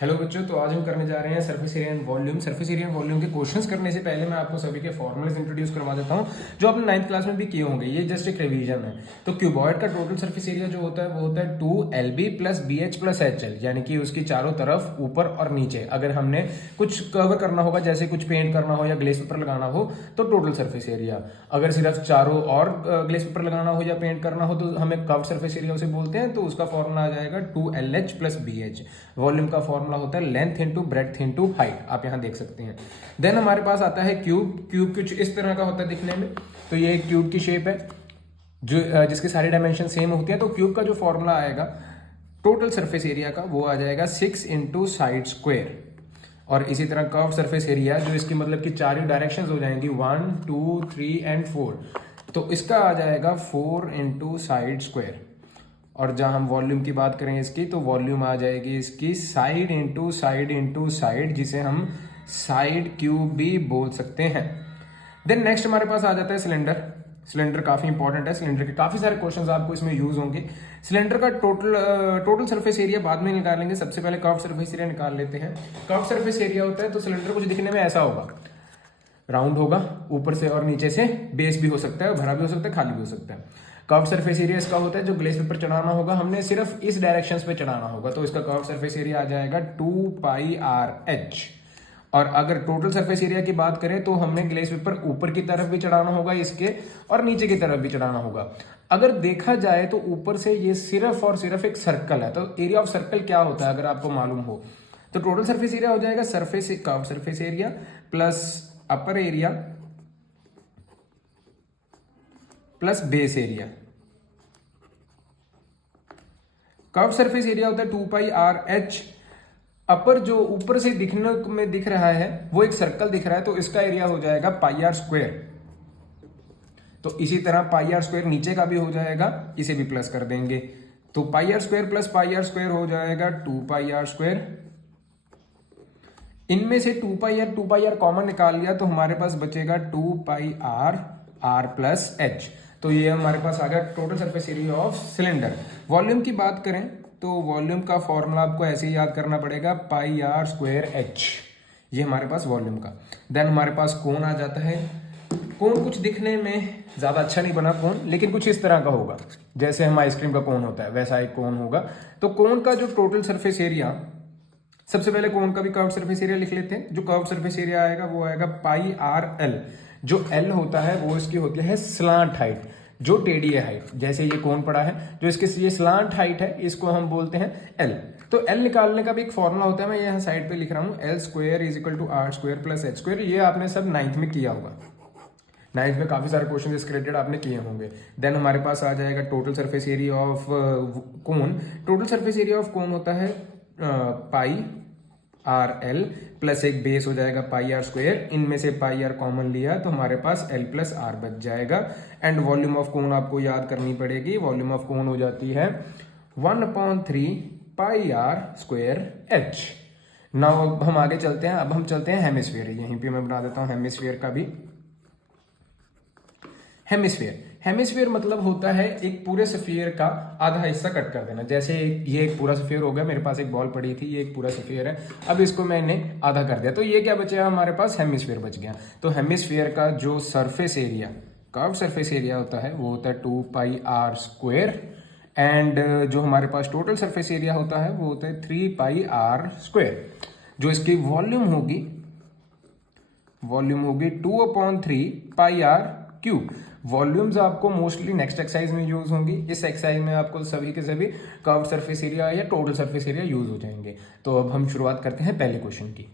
Hello बच्चों, तो आज हम करने जा रहे हैं surface area and volume. Surface area and volume के क्वेश्चंस करने से पहले मैं आपको सभी के फॉर्मूलेस इंट्रोड्यूस करवा देता हूं जो आपने 9th क्लास में भी किए होंगे। ये जस्ट एक रिवीजन है। तो क्यूबॉइड का टोटल सरफेस एरिया जो होता है वो होता है 2LB plus BH plus HL, यानी कि उसकी चारों तरफ ऊपर और नीचे अगर हमने कुछ कवर करना होगा, जैसे कुछ पेंट करना हो या ग्लेस पेपर लगाना हो तो टोटल सरफेस एरिया। अगर सिर्फ चारों और ग्लेस पेपर लगाना हो या पेंट करना हो तो हमें कर्व सरफेस एरिया उसे बोलते हैं। तो उसका फॉर्मूला आ जाएगा 2LH प्लस BH। वॉल्यूम का फॉर्मूला होता है length into breadth into height, आप यहां देख सकते हैं। देन हमारे पास आता है क्यूब। क्यूब कुछ इस तरह का होता है दिखने में। तो ये एक क्यूब की शेप है जो जिसके सारी डायमेंशन सेम होती है। तो क्यूब का जो फॉर्मूला आएगा टोटल सरफेस एरिया का वो आ जाएगा 6 इंटू साइड स्क्वेयर। और इसी तरह कर्व सरफेस एरिया जो इसकी मतलब कि चारों डायरेक्शन हो जाएंगी 1 2 3 एंड 4, तो इसका आ जाएगा 4 इंटू साइड स्क्वेयर। और जहां हम वॉल्यूम की बात करें इसकी, तो वॉल्यूम आ जाएगी इसकी side into side into side, जिसे हम साइड क्यूब भी बोल सकते हैं। देन नेक्स्ट हमारे पास आ जाता है सिलेंडर। सिलेंडर काफी इंपॉर्टेंट है। सिलेंडर के काफी सारे क्वेश्चंस आपको इसमें यूज होंगे। सिलेंडर का टोटल सरफेस एरिया बाद में निकालेंगे, सबसे पहले कर्व सरफेस एरिया निकाल लेते हैं। कर्व सरफेस एरिया होता है तो सिलेंडर कुछ दिखने में ऐसा होगा, राउंड होगा, ऊपर से और नीचे से बेस भी हो सकता है, भरा भी हो सकता है, खाली भी हो सकता है। कर्व सरफेस एरिया इसका होता है जो ग्लेस पेपर चढ़ाना होगा, हमने सिर्फ इस डायरेक्शन पे चढ़ाना होगा, तो इसका कर्व सरफेस एरिया आ जाएगा 2πRH। और अगर टोटल सरफेस एरिया की बात करें तो हमने ग्लेस पेपर ऊपर की तरफ भी चढ़ाना होगा इसके, और नीचे की तरफ भी चढ़ाना होगा। अगर देखा जाए तो ऊपर से ये सिर्फ और सिर्फ एक सर्कल है, तो एरिया ऑफ सर्कल क्या होता है अगर आपको मालूम हो, तो टोटल सरफेस एरिया हो जाएगा surface curve surface area plus upper area plus base area. Curve surface area होता है 2πRH। अपर जो ऊपर से दिखने में दिख रहा है वो एक सर्कल दिख रहा है, तो इसका एरिया हो जाएगा πr स्क्वेयर। तो इसी तरह πr स्क्वेयर नीचे का भी हो जाएगा, इसे भी प्लस कर देंगे, तो πr square plus πr square हो जाएगा 2πr स्क्वेयर। इनमें से 2πr कॉमन निकाल लिया तो हमारे पास बचेगा 2πr प्लस h। तो ये हमारे पास आ गया total surface area of cylinder. Volume की बात करें तो वॉल्यूम का फॉर्मूला आपको ऐसे ही याद करना पड़ेगा, πr स्क्वेयर h। ये हमारे पास वॉल्यूम का। देन हमारे पास कोण आ जाता है। कोण कुछ दिखने में ज्यादा अच्छा नहीं बना कोण, लेकिन कुछ इस तरह का होगा, जैसे हम आइसक्रीम का कोण होता है वैसा एक कोण होगा। तो कोण का जो टोटल सरफेस एरिया, सबसे पहले कोण का भी कर्व सरफेस एरिया लिख लेते हैं। जो कर्व सरफेस एरिया आएगा वो आएगा πRL। जो L होता है वो इसकी होती है स्लांट हाइट, जो टेढ़ी है हाइट। जैसे ये कोण पड़ा है, जो इसके ये स्लांट हाइट है, इसको हम बोलते हैं L। तो L निकालने का भी एक फॉर्मूला होता है, मैं यहाँ साइड पे लिख रहा हूँ, L square is equal to R square plus H square. ये आपने सब 9th में किया होगा। 9th में काफी सारे क्वेश्चन इसके रिलेटेड आपने किए होंगे। देन हमारे पास आ जाएगा टोटल सरफेस एरिया ऑफ कोण। टोटल सरफेस एरिया ऑफ कोण होता है πRL प्लस एक बेस हो जाएगा πr स्क्वेयर। इनमें से πr कॉमन लिया तो हमारे पास L प्लस R बच जाएगा। एंड वॉल्यूम ऑफ कोण आपको याद करनी पड़ेगी। वॉल्यूम ऑफ कोण हो जाती है 1/3 πr स्क्वेयर h। नाउ अब हम आगे चलते हैं। अब हम चलते हैं हेमिस्फीयर। यहीं पे मैं बना देता हूं हेमिस्फीयर का भी। हेमिस्फीयर, हेमिस्फीयर मतलब होता है एक पूरे स्फीयर का आधा हिस्सा कट कर देना। जैसे ये एक पूरा स्फीयर हो गया, मेरे पास एक बॉल पड़ी थी, ये एक पूरा स्फीयर है, अब इसको मैंने आधा कर दिया, तो ये क्या बचेगा, हमारे पास हेमिस्फीयर बच गया। तो हेमिस्फीयर का जो surface area, curve surface area होता है वो होता है 2πr स्क्वेयर। एंड जो हमारे पास टोटल सरफेस एरिया होता है वो होता है 3πr स्क्वेयर। जो इसकी वॉल्यूम होगी 2/3 πr क्यूब। वॉल्यूम्स आपको मोस्टली नेक्स्ट एक्सरसाइज में यूज होंगी। इस एक्सरसाइज में आपको सभी के सभी कर्व सरफेस एरिया या टोटल सरफेस एरिया यूज हो जाएंगे। तो अब हम शुरुआत करते हैं पहले क्वेश्चन की।